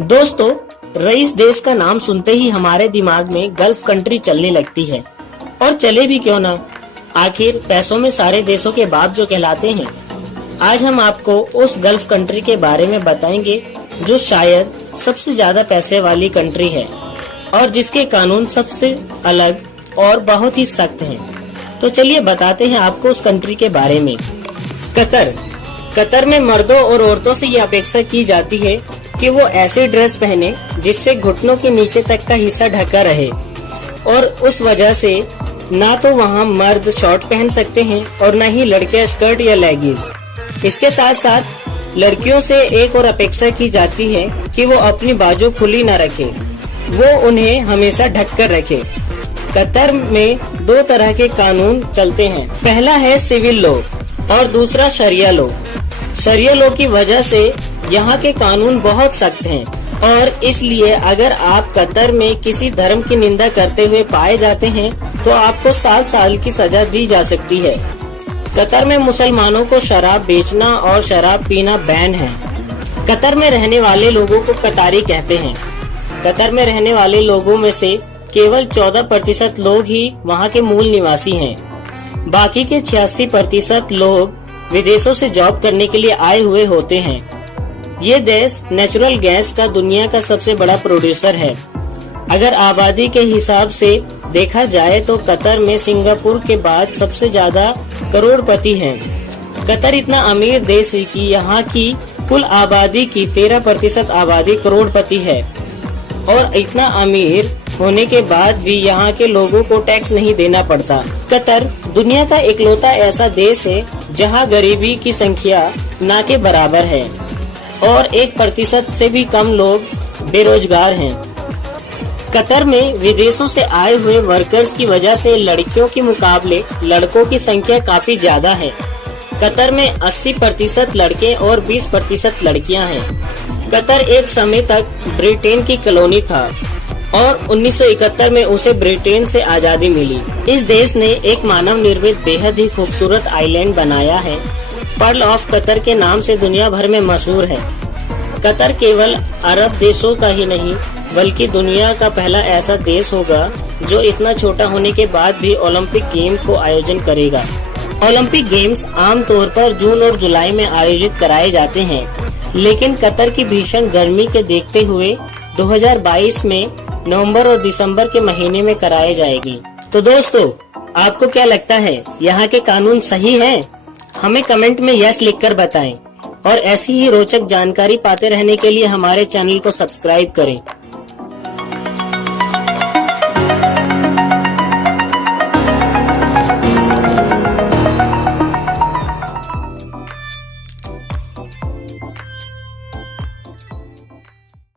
दोस्तों, रईस देश का नाम सुनते ही हमारे दिमाग में गल्फ कंट्री चलने लगती है। और चले भी क्यों ना, आखिर पैसों में सारे देशों के बाप जो कहलाते हैं। आज हम आपको उस गल्फ कंट्री के बारे में बताएंगे जो शायद सबसे ज्यादा पैसे वाली कंट्री है और जिसके कानून सबसे अलग और बहुत ही सख्त हैं। तो चलिए बताते हैं आपको उस कंट्री के बारे में। कतर में मर्दों और औरतों से ये अपेक्षा की जाती है कि वो ऐसी ड्रेस पहने जिससे घुटनों के नीचे तक का हिस्सा ढका रहे, और उस वजह से ना तो वहाँ मर्द शॉर्ट पहन सकते हैं और न ही लड़के स्कर्ट या लेगिंग्स। इसके साथ साथ लड़कियों से एक और अपेक्षा की जाती है कि वो अपनी बाजू खुली न रखे, वो उन्हें हमेशा ढक कर रखे। कतर में दो तरह के कानून चलते हैं, पहला है सिविल लॉ और दूसरा शरिया लॉ। शरिया लॉ की वजह से यहाँ के कानून बहुत सख्त हैं और इसलिए अगर आप कतर में किसी धर्म की निंदा करते हुए पाए जाते हैं तो आपको 7 साल की सजा दी जा सकती है। कतर में मुसलमानों को शराब बेचना और शराब पीना बैन है। कतर में रहने वाले लोगों को कतारी कहते हैं। कतर में रहने वाले लोगों में से केवल 14% लोग ही वहाँ के मूल निवासी हैं। बाकी के 86% लोग विदेशों से जॉब करने के लिए आए हुए होते हैं। ये देश नेचुरल गैस का दुनिया का सबसे बड़ा प्रोड्यूसर है। अगर आबादी के हिसाब से देखा जाए तो कतर में सिंगापुर के बाद सबसे ज्यादा करोड़पति हैं। कतर इतना अमीर देश है कि यहाँ की कुल आबादी की 13% आबादी करोड़पति है और इतना अमीर होने के बाद भी यहाँ के लोगों को टैक्स नहीं देना पड़ता। कतर दुनिया का इकलौता ऐसा देश है जहाँ गरीबी की संख्या ना के बराबर है और 1% से भी कम लोग बेरोजगार हैं। कतर में विदेशों से आए हुए वर्कर्स की वजह से लड़कियों के मुकाबले लड़कों की संख्या काफी ज्यादा है। कतर में 80% लड़के और 20% लड़कियां हैं। कतर एक समय तक ब्रिटेन की कॉलोनी था और 1971 में उसे ब्रिटेन से आजादी मिली। इस देश ने एक मानव निर्मित बेहद ही खूबसूरत आइलैंड बनाया है। पर्ल ऑफ कतर के नाम से दुनिया भर में मशहूर है। कतर केवल अरब देशों का ही नहीं बल्कि दुनिया का पहला ऐसा देश होगा जो इतना छोटा होने के बाद भी ओलंपिक गेम को आयोजन करेगा। ओलंपिक गेम्स आमतौर पर जून और जुलाई में आयोजित कराए जाते हैं, लेकिन कतर की भीषण गर्मी के देखते हुए 2022 में नवंबर और दिसंबर के महीने में कराई जाएगी। तो दोस्तों, आपको क्या लगता है, यहाँ के कानून सही हैं? हमें कमेंट में यस लिखकर बताएं और ऐसी ही रोचक जानकारी पाते रहने के लिए हमारे चैनल को सब्सक्राइब करें।